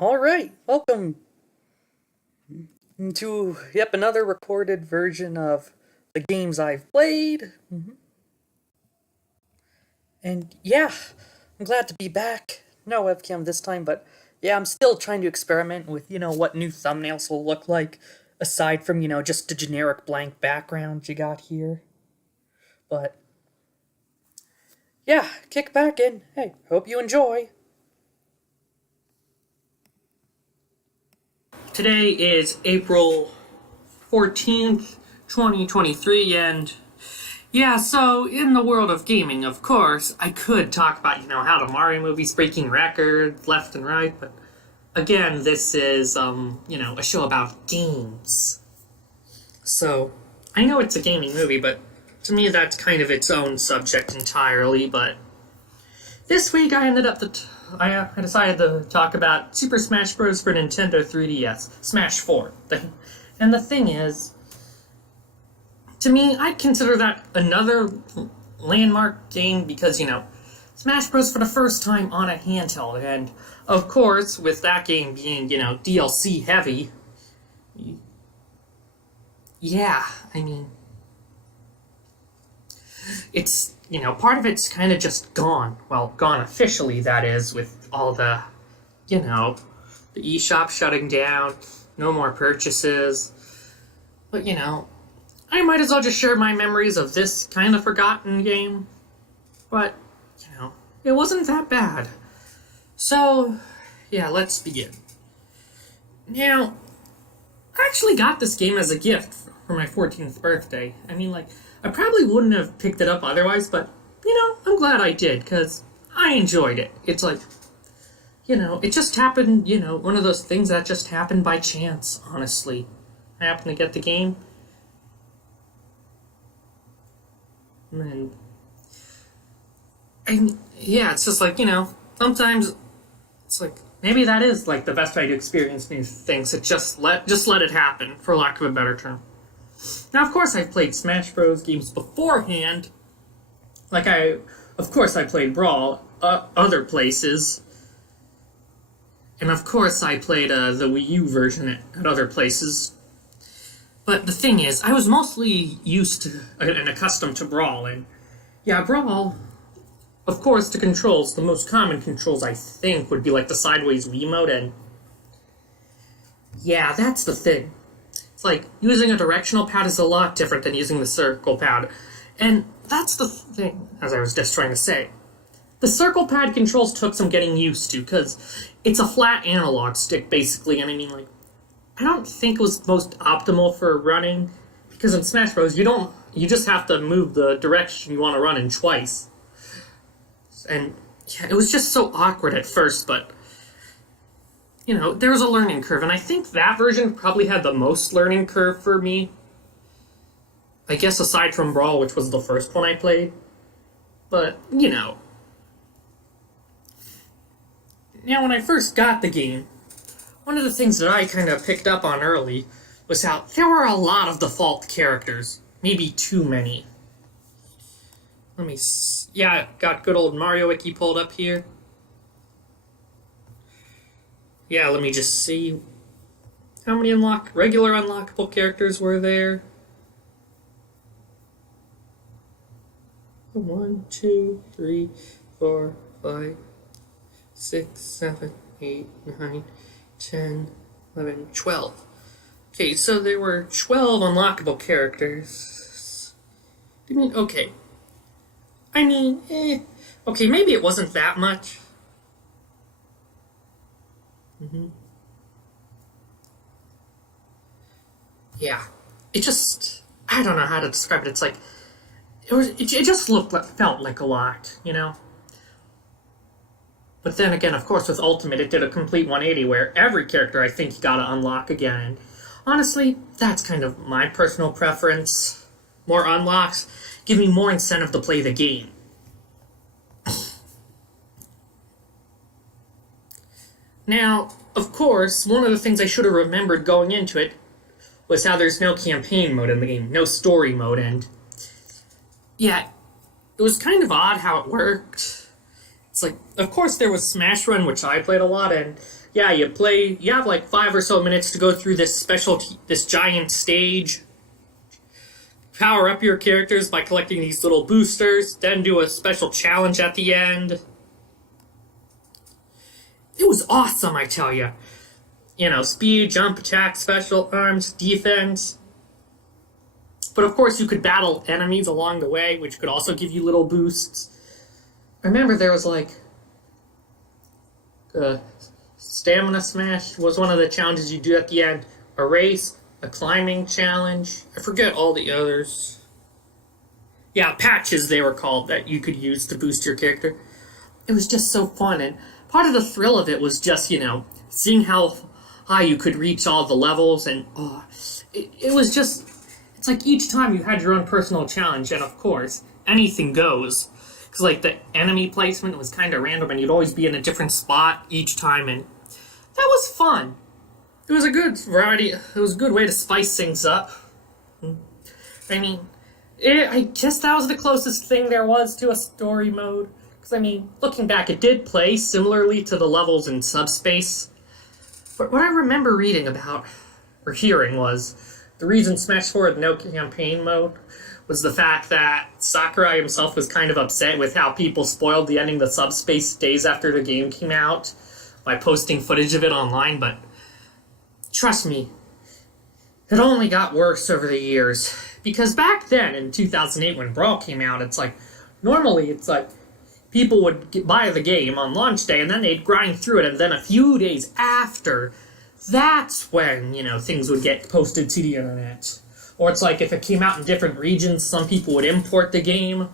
All right, welcome to yep another recorded version of the games I've played. And yeah, I'm glad to be back. No webcam this time, but yeah, I'm still trying to experiment with, what new thumbnails will look like aside from, just the generic blank background you got here. But yeah, kick back in. Hey, hope you enjoy. Today is April 14th, 2023, and yeah, so in the world of gaming, of course, I could talk about, how the Mario movie's breaking records left and right, but again, this is, a show about games. So, I know it's a gaming movie, but to me that's kind of its own subject entirely, but this week I decided to talk about Super Smash Bros. For Nintendo 3DS, Smash 4. And the thing is, to me, I consider that another landmark game because, Smash Bros. For the first time on a handheld. And, of course, with that game being, DLC heavy, yeah, I mean, it's, part of it's kind of just gone. Well, gone officially, that is, with all the eShop shutting down, no more purchases. But, I might as well just share my memories of this kind of forgotten game. But, it wasn't that bad. So, yeah, let's begin. Now, I actually got this game as a gift for my 14th birthday. I mean, I probably wouldn't have picked it up otherwise, but, I'm glad I did, because I enjoyed it. It's it just happened, one of those things that just happened by chance, honestly. I happened to get the game, and yeah, it's just sometimes it's maybe that is the best way to experience new things. It just let it happen, for lack of a better term. Now, of course, I've played Smash Bros. Games beforehand. Of course, I played Brawl other places, and of course, I played the Wii U version at other places. But the thing is, I was mostly used to and accustomed to Brawl, and yeah, Brawl, of course, the controls, the most common controls, I think, would be the sideways Wiimote, and yeah, that's the thing. It's using a directional pad is a lot different than using the circle pad, and that's the thing, as I was just trying to say. The circle pad controls took some getting used to, because it's a flat analog stick, basically, and I mean, I don't think it was most optimal for running, because in Smash Bros. You just have to move the direction you want to run in twice. And yeah, it was just so awkward at first, but there was a learning curve, and I think that version probably had the most learning curve for me. I guess aside from Brawl, which was the first one I played. But, Now, when I first got the game, one of the things that I kind of picked up on early was how there were a lot of default characters. Maybe too many. Yeah, got good old Mario Wiki pulled up here. Yeah, let me just see. How many regular unlockable characters were there? 1, 2, 3, 4, 5, 6, 7, 8, 9, 10, 11, 12. Okay, so there were 12 unlockable characters. Okay, okay, maybe it wasn't that much. Yeah. I don't know how to describe it. It just felt like a lot, But then again, of course, with Ultimate, it did a complete 180 where every character I think you gotta unlock again. And honestly, that's kind of my personal preference. More unlocks give me more incentive to play the game. Now, of course, one of the things I should have remembered going into it was how there's no campaign mode in the game, no story mode, and yeah, it was kind of odd how it worked. It's like, of course, there was Smash Run, which I played a lot, and yeah, you have like 5 or so minutes to go through this giant stage, power up your characters by collecting these little boosters, then do a special challenge at the end. It was awesome, I tell you. Speed, jump, attack, special, arms, defense. But of course, you could battle enemies along the way, which could also give you little boosts. I remember there was like stamina smash was one of the challenges you do at the end. A race, a climbing challenge. I forget all the others. Yeah, patches they were called that you could use to boost your character. It was just so fun, and part of the thrill of it was just, seeing how high you could reach all the levels, and it was just, it's like each time you had your own personal challenge, and of course, anything goes. Because, like, the enemy placement was kind of random, and you'd always be in a different spot each time, and that was fun. It was a good variety, it was a good way to spice things up. I mean, I guess that was the closest thing there was to a story mode. Because, looking back, it did play similarly to the levels in Subspace. But what I remember reading about, or hearing, was the reason Smash 4 had no campaign mode was the fact that Sakurai himself was kind of upset with how people spoiled the ending to Subspace days after the game came out by posting footage of it online, but trust me, it only got worse over the years. Because back then, in 2008, when Brawl came out, normally it's like, people would buy the game on launch day, and then they'd grind through it, and then a few days after, that's when, things would get posted to the internet. Or it's like if it came out in different regions, some people would import the game,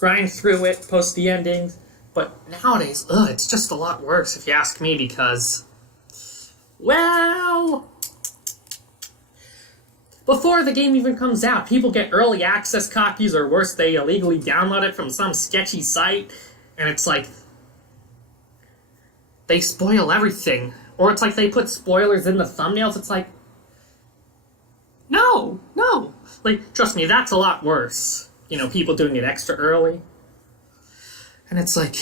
grind through it, post the endings. But nowadays, it's just a lot worse, if you ask me, because, well, before the game even comes out, people get early access copies, or worse, they illegally download it from some sketchy site, and it's like, they spoil everything. Or it's like they put spoilers in the thumbnails. It's like, no. Like, trust me, that's a lot worse. People doing it extra early. And it's like,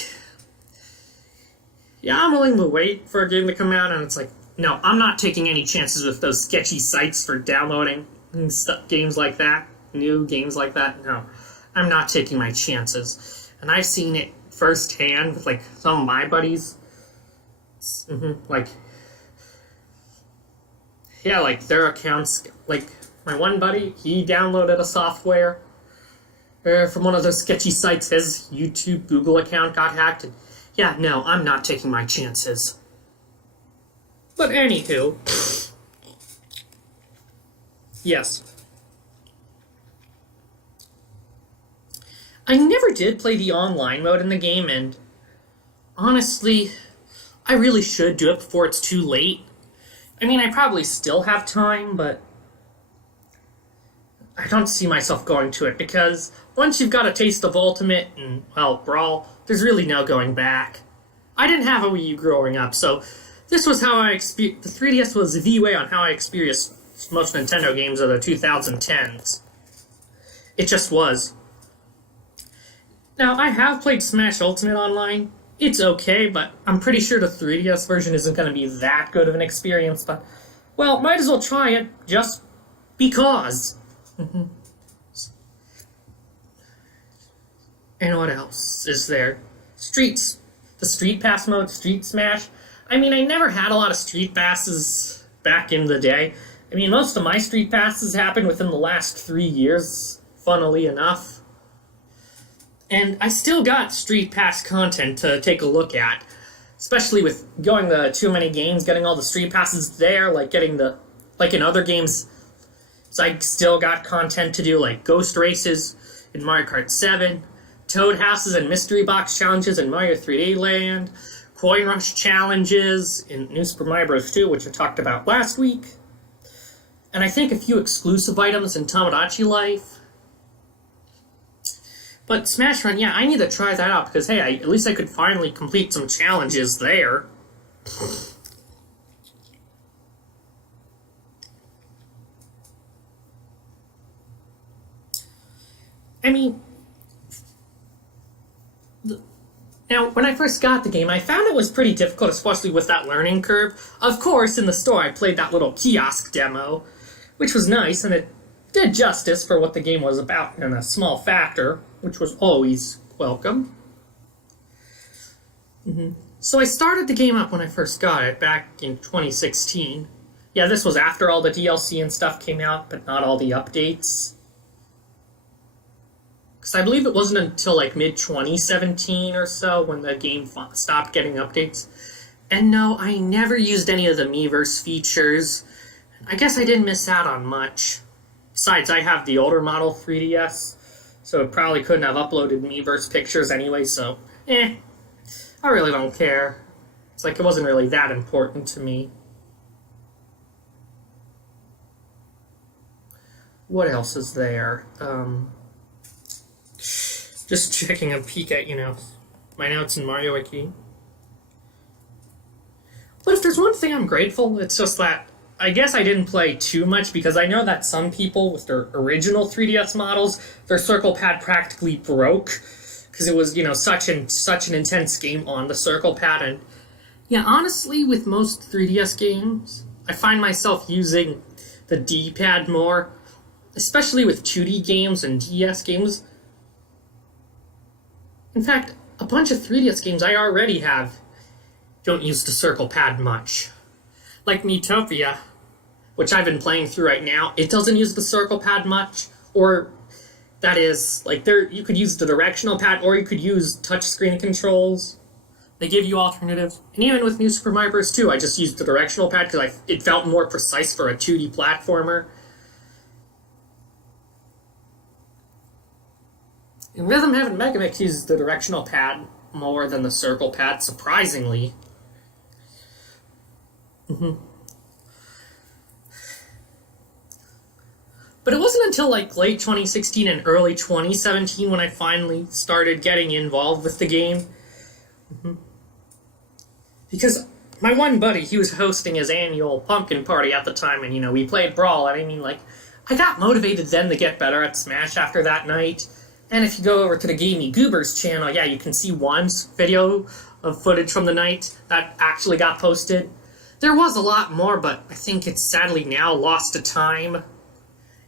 yeah, I'm willing to wait for a game to come out, and it's like, no, I'm not taking any chances with those sketchy sites for downloading games like that, new games like that. No, I'm not taking my chances. And I've seen it firsthand with, like, some of my buddies. Like, yeah, like, their accounts, like, my one buddy, he downloaded a software from one of those sketchy sites. His YouTube, Google account got hacked, and yeah, no, I'm not taking my chances. But anywho, yes. I never did play the online mode in the game, and honestly, I really should do it before it's too late. I probably still have time, but I don't see myself going to it, because once you've got a taste of Ultimate and, well, Brawl, there's really no going back. I didn't have a Wii U growing up, so this was how the 3DS was the way on how I experienced most Nintendo games of the 2010s. It just was. Now, I have played Smash Ultimate online. It's okay, but I'm pretty sure the 3DS version isn't going to be that good of an experience, but, well, might as well try it, just because. And what else is there? Streets. The Street Pass mode, Street Smash. I never had a lot of Street Passes back in the day. Most of my Street Passes happened within the last 3 years, funnily enough. And I still got Street Pass content to take a look at. Especially with going to too many games, getting all the Street Passes there, like in other games. So I still got content to do, like Ghost Races in Mario Kart 7, Toad Houses and Mystery Box challenges in Mario 3D Land, Coin Rush challenges in New Super Mario Bros. 2, which I talked about last week, and I think a few exclusive items in Tomodachi Life. But Smash Run, yeah, I need to try that out, because, hey, at least I could finally complete some challenges there. Now, when I first got the game, I found it was pretty difficult, especially with that learning curve. Of course, in the store, I played that little kiosk demo, which was nice, and it did justice for what the game was about in a small factor, which was always welcome. So I started the game up when I first got it, back in 2016. Yeah, this was after all the DLC and stuff came out, but not all the updates. Because I believe it wasn't until like mid-2017 or so when the game stopped getting updates. And no, I never used any of the Miiverse features. I guess I didn't miss out on much. Besides, I have the older model 3DS, so it probably couldn't have uploaded Miiverse pictures anyway, so I really don't care. It's like it wasn't really that important to me. What else is there? Just checking a peek at, my notes in Mario Wii. But if there's one thing I'm grateful, it's just that I guess I didn't play too much because I know that some people with their original 3DS models, their circle pad practically broke because it was, such an intense game on the circle pad. And yeah, honestly, with most 3DS games, I find myself using the D-pad more, especially with 2D games and DS games. In fact, a bunch of 3DS games I already have don't use the circle pad much. Like Miitopia, which I've been playing through right now, it doesn't use the circle pad much, or that is, you could use the directional pad, or you could use touchscreen controls. They give you alternatives. And even with New Super Mario Bros. 2, I just used the directional pad because it felt more precise for a 2D platformer. In Rhythm Heaven Megamix uses the directional pad more than the circle pad, surprisingly. But it wasn't until late 2016 and early 2017 when I finally started getting involved with the game. Because my one buddy, he was hosting his annual pumpkin party at the time, and we played Brawl, and I got motivated then to get better at Smash after that night. And if you go over to the Gamey Goobers channel, yeah, you can see one video of footage from the night that actually got posted. There was a lot more, but I think it's sadly now lost to time.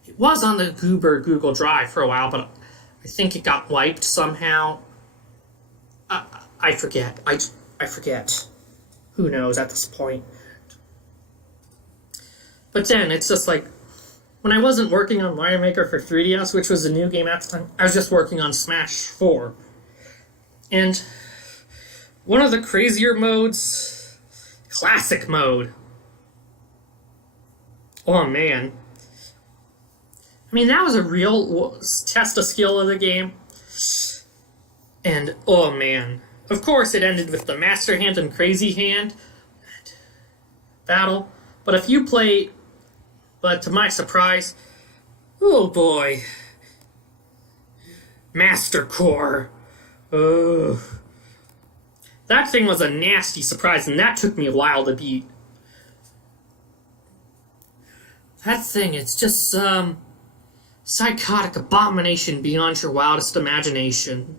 It was on the Google Drive for a while, but I think it got wiped somehow. I forget. I forget. Who knows at this point? But then, it's just like, when I wasn't working on Mario Maker for 3DS, which was a new game at the time, I was just working on Smash 4. And one of the crazier modes, Classic Mode. Oh man. That was a real test of skill of the game. And oh man. Of course it ended with the Master Hand and Crazy Hand battle. But to my surprise, oh boy, Master Core. Ugh. That thing was a nasty surprise, and that took me a while to beat. That thing, it's just some psychotic abomination beyond your wildest imagination.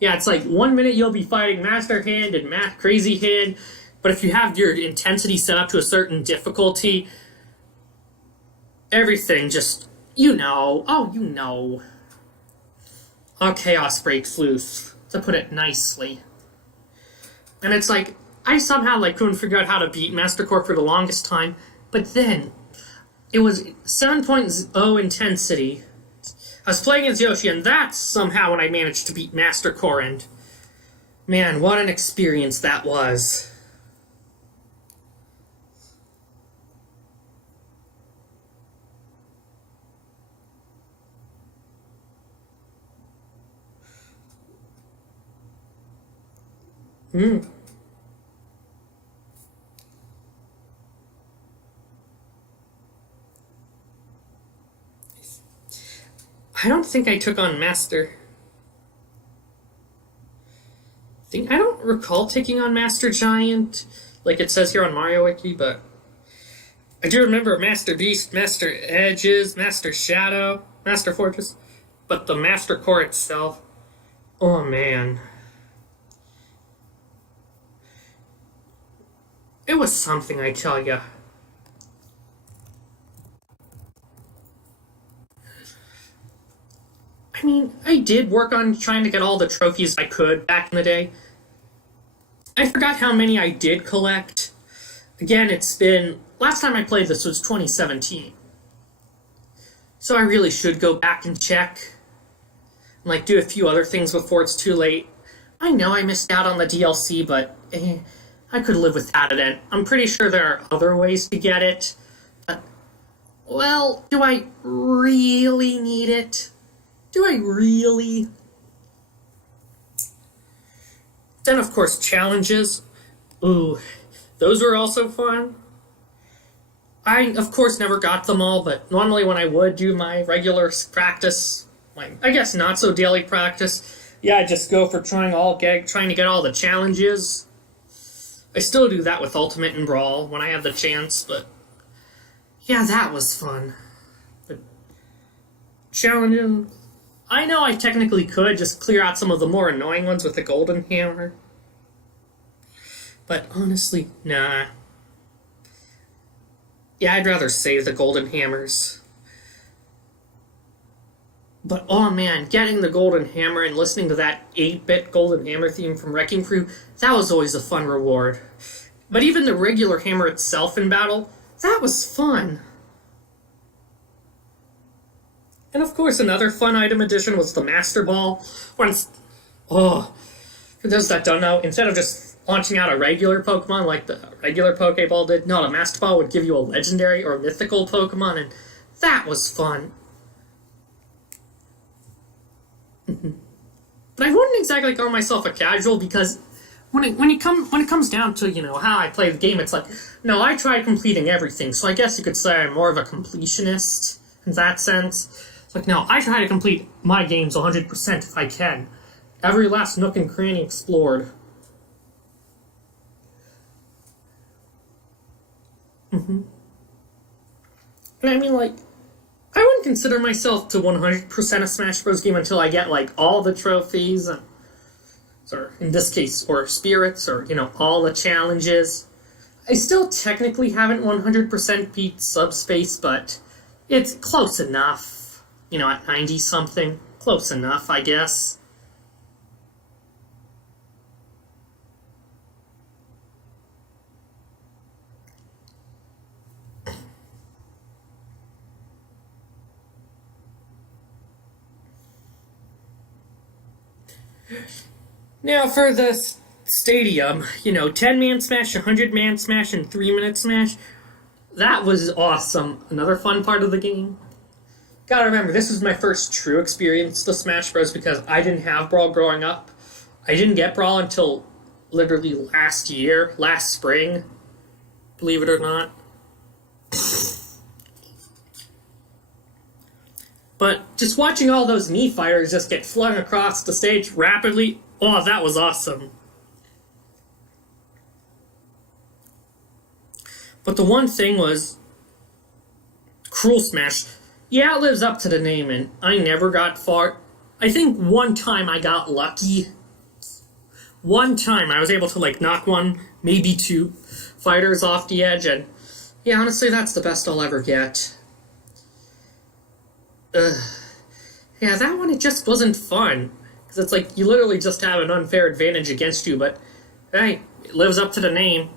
Yeah, it's like 1 minute you'll be fighting Master Hand and Crazy Hand, but if you have your intensity set up to a certain difficulty, everything just, all chaos breaks loose, to put it nicely. And it's like, I somehow couldn't figure out how to beat Master Core for the longest time, but then it was 7.0 intensity. I was playing as Yoshi, and that's somehow when I managed to beat Master Core, and man, what an experience that was. I don't think I took on Master. I don't recall taking on Master Giant, like it says here on Mario Wiki, but I do remember Master Beast, Master Edges, Master Shadow, Master Fortress, but the Master Core itself, Oh man. It was something, I tell ya. I mean, I did work on trying to get all the trophies I could back in the day. I forgot how many I did collect. Again, it's been. Last time I played this was 2017. So I really should go back and check. And, like, do a few other things before it's too late. I know I missed out on the DLC, but I could live without it. And I'm pretty sure there are other ways to get it. But, well, do I really need it? Do I really? Then, of course, challenges. Ooh, those were also fun. I, of course, never got them all, but normally when I would do my regular practice, my, I guess not so daily practice, yeah, I just go for trying to get all the challenges. I still do that with Ultimate and Brawl when I have the chance, but yeah, that was fun. But challenging, I know I technically could just clear out some of the more annoying ones with the golden hammer. But honestly, nah. Yeah, I'd rather save the golden hammers. But oh man, getting the golden hammer and listening to that 8-bit golden hammer theme from Wrecking Crew, that was always a fun reward. But even the regular hammer itself in battle, that was fun. And of course, another fun item addition was the Master Ball. Once, oh, for those that don't know, instead of just launching out a regular Pokemon like the regular Pokeball did, no, the Master Ball would give you a legendary or mythical Pokemon, and that was fun. But I wouldn't exactly call myself a casual because when it comes down to how I play the game, it's like no, I try completing everything. So I guess you could say I'm more of a completionist in that sense. It's like no, I try to complete my games 100% if I can. Every last nook and cranny explored. And I mean, like, I wouldn't consider myself to 100% a Smash Bros. Game until I get, like, all the trophies, or in this case, or spirits, or, all the challenges. I still technically haven't 100% beat Subspace, but it's close enough. At 90-something. Close enough, I guess. Now, for the stadium, 10-man smash, 100-man smash, and 3-minute smash, that was awesome. Another fun part of the game. Gotta remember, this was my first true experience with Smash Bros. Because I didn't have Brawl growing up. I didn't get Brawl until literally last spring, believe it or not. But just watching all those Mii fighters just get flung across the stage rapidly, oh, that was awesome. But the one thing was, Cruel Smash, yeah, it lives up to the name, and I never got far. I think one time I got lucky. One time I was able to, knock one, maybe two fighters off the edge, and yeah, honestly, that's the best I'll ever get. Yeah, that one, it just wasn't fun. Because it's like, you literally just have an unfair advantage against you, but, hey, it lives up to the name.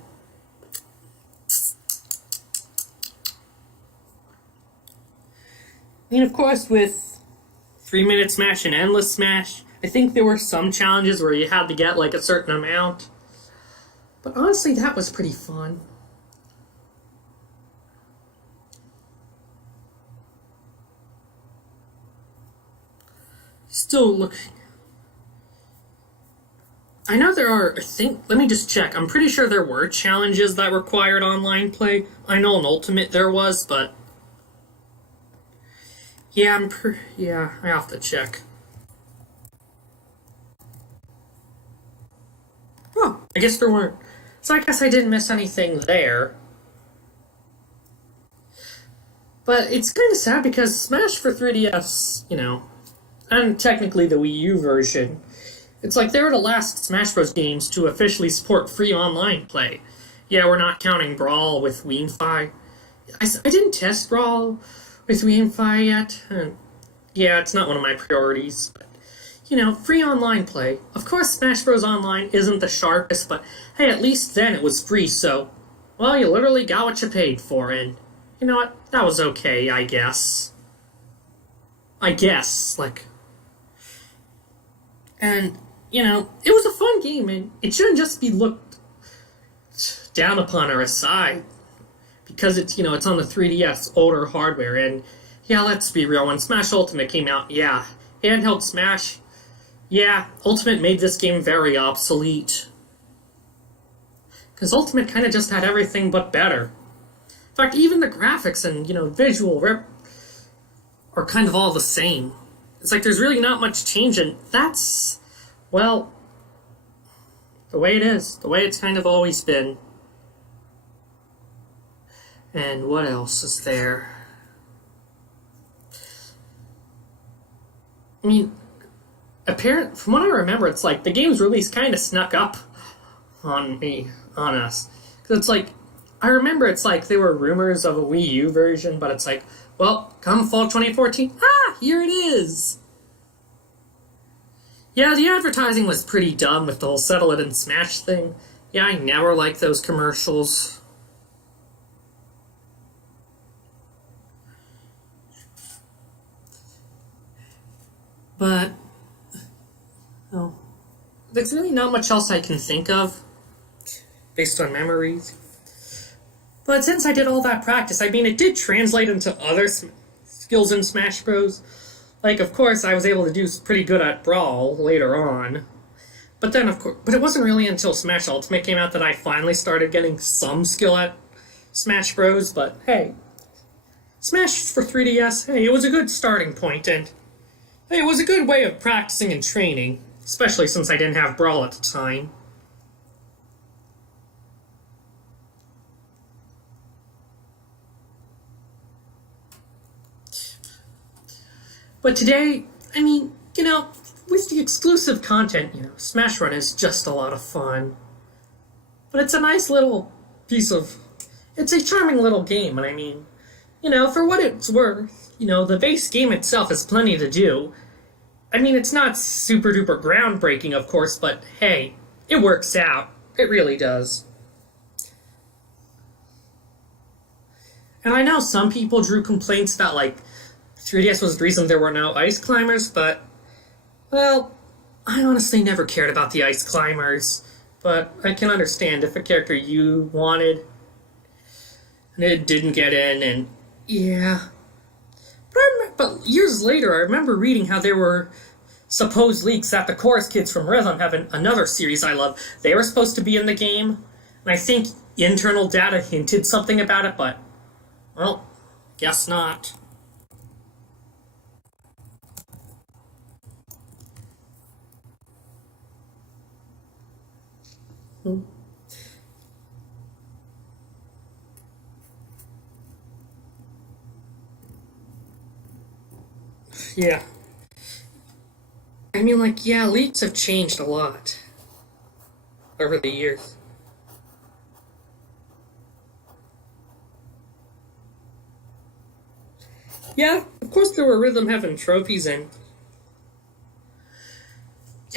And of course, with 3-minute smash and endless smash, I think there were some challenges where you had to get, a certain amount. But honestly, that was pretty fun. Still looking. I know there are, let me just check. I'm pretty sure there were challenges that required online play. I know in Ultimate there was, but yeah, I have to check. Oh, I guess there weren't. So I guess I didn't miss anything there. But it's kind of sad because Smash for 3DS, and technically the Wii U version, It's like they're the last Smash Bros. Games to officially support free online play. Yeah, we're not counting Brawl with WiiFi. I didn't test Brawl with WiiFi yet. And yeah, it's not one of my priorities. But, free online play. Of course, Smash Bros. Online isn't the sharpest, but hey, at least then it was free, so, well, you literally got what you paid for, and you know what? That was okay, I guess. I guess, like, and it was a fun game, and it shouldn't just be looked down upon or aside because it's on the 3DS older hardware, and yeah, let's be real. When Smash Ultimate came out, yeah, handheld Smash, yeah, Ultimate made this game very obsolete because Ultimate kind of just had everything but better. In fact, even the graphics and visual are kind of all the same. It's like there's really not much change, and that's, well, the way it is, the way it's kind of always been. And what else is there? I mean, from what I remember, it's like the game's release kind of snuck up on us. Because it's like, I remember it's like there were rumors of a Wii U version, but it's like, well, come fall 2014, here it is! Yeah, the advertising was pretty dumb with the whole settle it and smash thing. Yeah, I never liked those commercials. But, oh, there's really not much else I can think of based on memories. But since I did all that practice, I mean, it did translate into other skills in Smash Bros. Like, of course, I was able to do pretty good at Brawl later on. But then, of course, but it wasn't really until Smash Ultimate came out that I finally started getting some skill at Smash Bros. But hey, Smash for 3DS, hey, it was a good starting point, and hey, it was a good way of practicing and training, especially since I didn't have Brawl at the time. But today, I mean, with the exclusive content, Smash Run is just a lot of fun. But it's a nice little it's a charming little game, and I mean, for what it's worth, the base game itself has plenty to do. I mean, it's not super duper groundbreaking, of course, but hey, it works out. It really does. And I know some people drew complaints that, like, 3DS was the reason there were no ice climbers, but, well, I honestly never cared about the ice climbers. But I can understand if a character you wanted and it didn't get in, and yeah. But years later, I remember reading how there were supposed leaks that the Chorus Kids from Rhythm Heaven, another series I love, they were supposed to be in the game. And I think internal data hinted something about it, but, well, guess not. Yeah. I mean, like, yeah, leaks have changed a lot over the years. Yeah, of course there were Rhythm Heaven trophies, and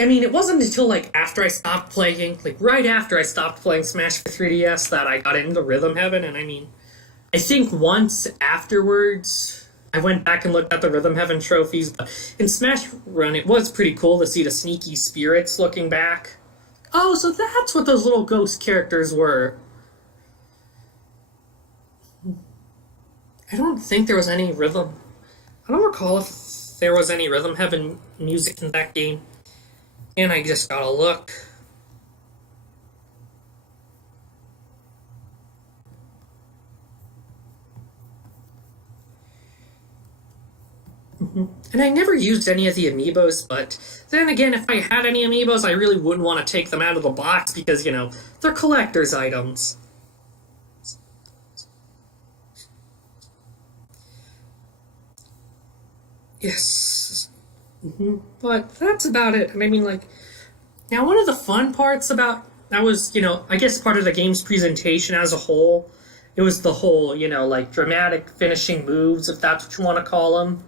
I mean, it wasn't until, like, after I stopped playing, like, right after I stopped playing Smash for 3DS that I got into Rhythm Heaven, and I mean, I think once afterwards, I went back and looked at the Rhythm Heaven trophies, but in Smash Run, it was pretty cool to see the sneaky spirits looking back. Oh, so that's what those little ghost characters were. I don't think there was any rhythm. I don't recall if there was any Rhythm Heaven music in that game. And I just gotta look. And I never used any of the amiibos, but then again, if I had any amiibos, I really wouldn't want to take them out of the box because, they're collector's items. Yes. But that's about it. And I mean, like, Now, one of the fun parts about that was, I guess part of the game's presentation as a whole, it was the whole, like dramatic finishing moves, if that's what you want to call them.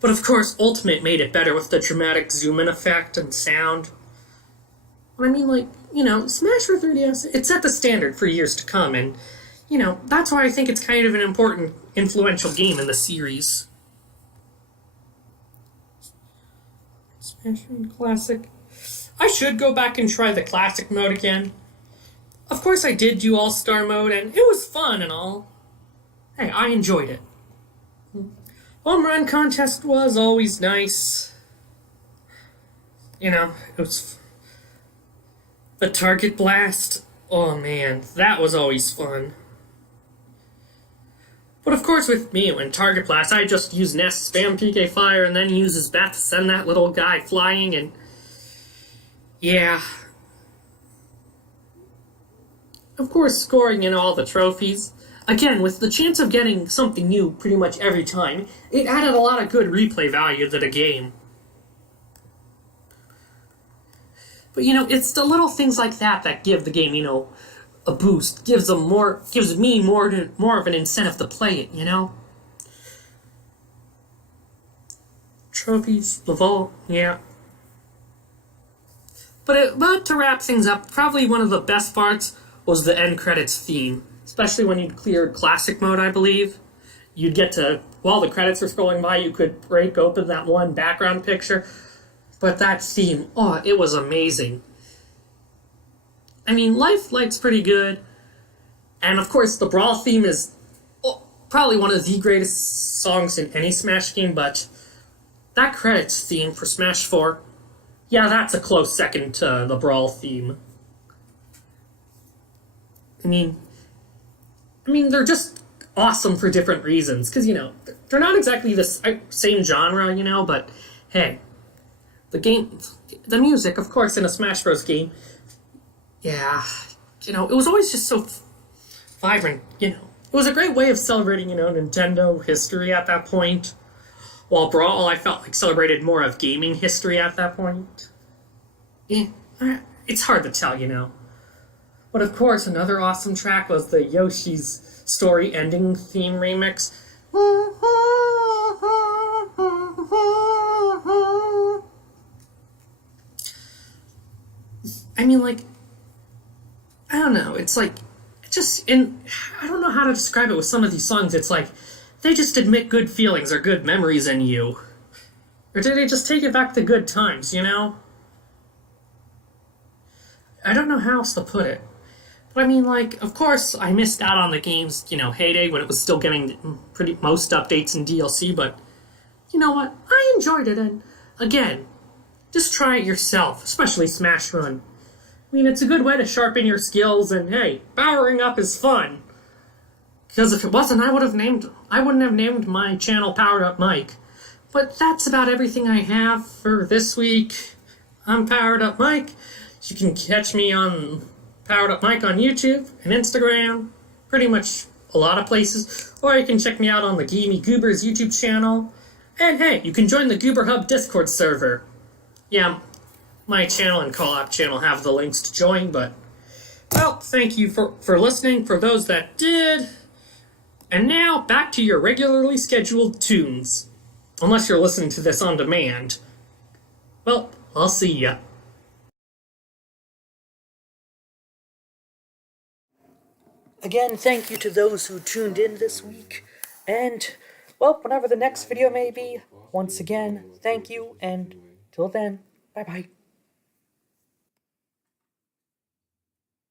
But of course, Ultimate made it better with the dramatic zoom in effect and sound. I mean, like, Smash for 3DS, it set the standard for years to come, and, that's why I think it's kind of an important, influential game in the series. Smash Classic. I should go back and try the Classic mode again. Of course, I did do All-Star mode, and it was fun and all. Hey, I enjoyed it. Home Run Contest was always nice. It was... The Target Blast, oh man, that was always fun. But of course with me, when Target Blast, I just use Nest, spam PK Fire, and then use his bat to send that little guy flying, and... Yeah. Of course, scoring in all the trophies. Again, with the chance of getting something new pretty much every time, it added a lot of good replay value to the game. But, it's the little things like that give the game, a boost. Gives me more of an incentive to play it, Trophies, the vault, yeah. But to wrap things up, probably one of the best parts was the end credits theme. Especially when you'd cleared Classic mode, I believe. You'd get to, while the credits were scrolling by, you could break open that one background picture. But that theme, oh, it was amazing. I mean, Lifelight's pretty good. And of course, the Brawl theme is probably one of the greatest songs in any Smash game, but that credits theme for Smash 4, yeah, that's a close second to the Brawl theme. I mean, they're just awesome for different reasons, because, they're not exactly the same genre, but hey, the music, of course, in a Smash Bros. Game, yeah, it was always just so vibrant, It was a great way of celebrating, Nintendo history at that point, while Brawl, I felt like celebrated more of gaming history at that point. Yeah, it's hard to tell, But of course, another awesome track was the Yoshi's Story Ending theme remix. I mean, like, I don't know, it's like, I don't know how to describe it with some of these songs. It's like, they just admit good feelings or good memories in you. Or did they just take it back to good times, I don't know how else to put it. But I mean, like, of course, I missed out on the game's, heyday when it was still getting most updates and DLC, but you know what? I enjoyed it, and again, just try it yourself, especially Smash Run. I mean, it's a good way to sharpen your skills, and hey, powering up is fun. Because if it wasn't, I wouldn't have named my channel Powered Up Mike. But that's about everything I have for this week. I'm Powered Up Mike. You can catch me on Powered Up Mike on YouTube and Instagram, pretty much a lot of places. Or you can check me out on the Gamey Goobers YouTube channel. And hey, you can join the Goober Hub Discord server. Yeah, my channel and call-out channel have the links to join, but... Well, thank you for listening, for those that did. And now, back to your regularly scheduled tunes. Unless you're listening to this on demand. Well, I'll see ya. Again, thank you to those who tuned in this week. And, well, whenever the next video may be, once again, thank you, and till then, bye-bye.